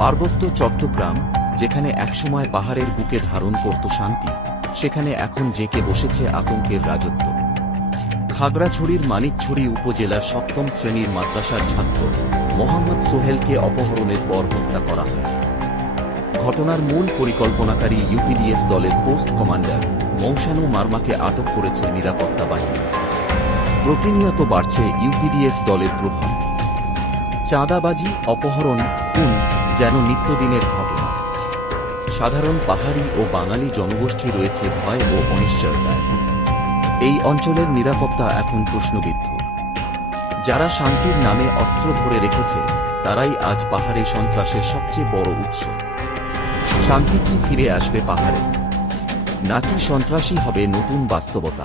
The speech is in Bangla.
পার্বত্য চট্টগ্রাম, যেখানে একসময় পাহাড়ের বুকে ধারণ করত শান্তি, সেখানে এখন জেকে বসেছে আতঙ্কের রাজত্ব। খাগড়াছড়ির মানিকছড়ি উপজেলার সপ্তম শ্রেণির মাদ্রাসার ছাত্র মোহাম্মদ সোহেলকে অপহরণের পর হত্যা করা হয়। ঘটনার মূল পরিকল্পনাকারী ইউপিডিএফ দলের পোস্ট কমান্ডার মৌসানু মার্মাকে আটক করেছে নিরাপত্তা বাহিনী। প্রতিনিয়ত বাড়ছে ইউপিডিএফ দলের প্রভাব। চাঁদাবাজি, অপহরণ, খুন যেন নিত্যদিনের ঘটনা। সাধারণ পাহাড়ি ও বাঙালি জনগোষ্ঠী রয়েছে ভয় ও অনিশ্চয়তায়। এই অঞ্চলের নিরাপত্তা এখন প্রশ্নবিদ্ধ। যারা শান্তির নামে অস্ত্র ধরে রেখেছে, তারাই আজ পাহাড়ে সন্ত্রাসের সবচেয়ে বড় উৎস। শান্তি কি ফিরে আসবে পাহাড়ে? নাকি সন্ত্রাসী হবে নতুন বাস্তবতা?